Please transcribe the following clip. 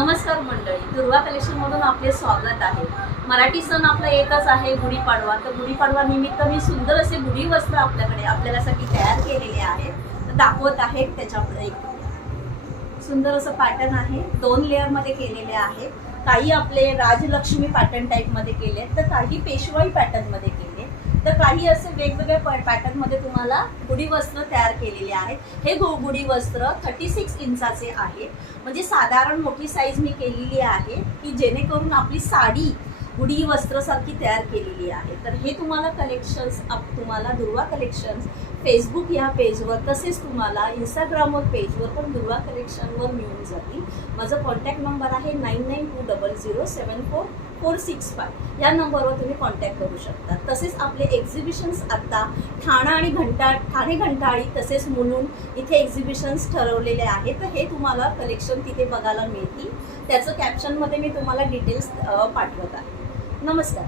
नमस्कार मंडळी, दुर्वा कलेक्शनमधून आपले स्वागत आहे। मराठी सण आपला एकच आहे, गुढीपाडवा। तर गुढीपाडवा निमित्त मी सुंदर असे गुढी वस्त्र आपल्यासाठी तयार केलेले आहेत, तर दाखवत आहे। त्याच्यामध्ये एक सुंदर असं पॅटर्न आहे, 2 लेअर मध्ये केलेले आहे। काही आपले राजलक्ष्मी पॅटर्न टाइप मध्ये केले, तर काही पेशवाई पॅटर्न मध्ये केले, तर काही असे वेगवेगळ्या पॅटर्न मध्ये तुम्हाला गुढी वस्त्र तयार केलेले आहेत। हे गुढी वस्त्र 36 इंचाचे आहे, म्हणजे साधारण मोठी साईज मी केलेली आहे की जेणेकरून आपली साडी गुढी वस्त्र सारखी तयार केलेली आहे। तर हे तुम्हाला कलेक्शन्स तुम्हाला दुर्वा कलेक्शन्स फेसबुक या पेजवर, तसेच तुम्हाला इंस्टाग्रामवर पेजवर पण दुर्वा कलेक्शनवर मिळून जातील। माझा कॉन्टॅक्ट नंबर आहे 9920074465। या नंबरवर तुम्ही कॉन्टॅक्ट करू शकता। तसेच आपले एक्झिबिशन्स आता ठाणे घंटाळी तसेच मुलुंड इथे एक्झिबिशन्स ठरवलेले आहेत, तर हे तुम्हाला कलेक्शन तिथे बघायला मिळतील। त्याचं कॅप्शनमध्ये मी तुम्हाला डिटेल्स पाठवत आहे। नमस्कार।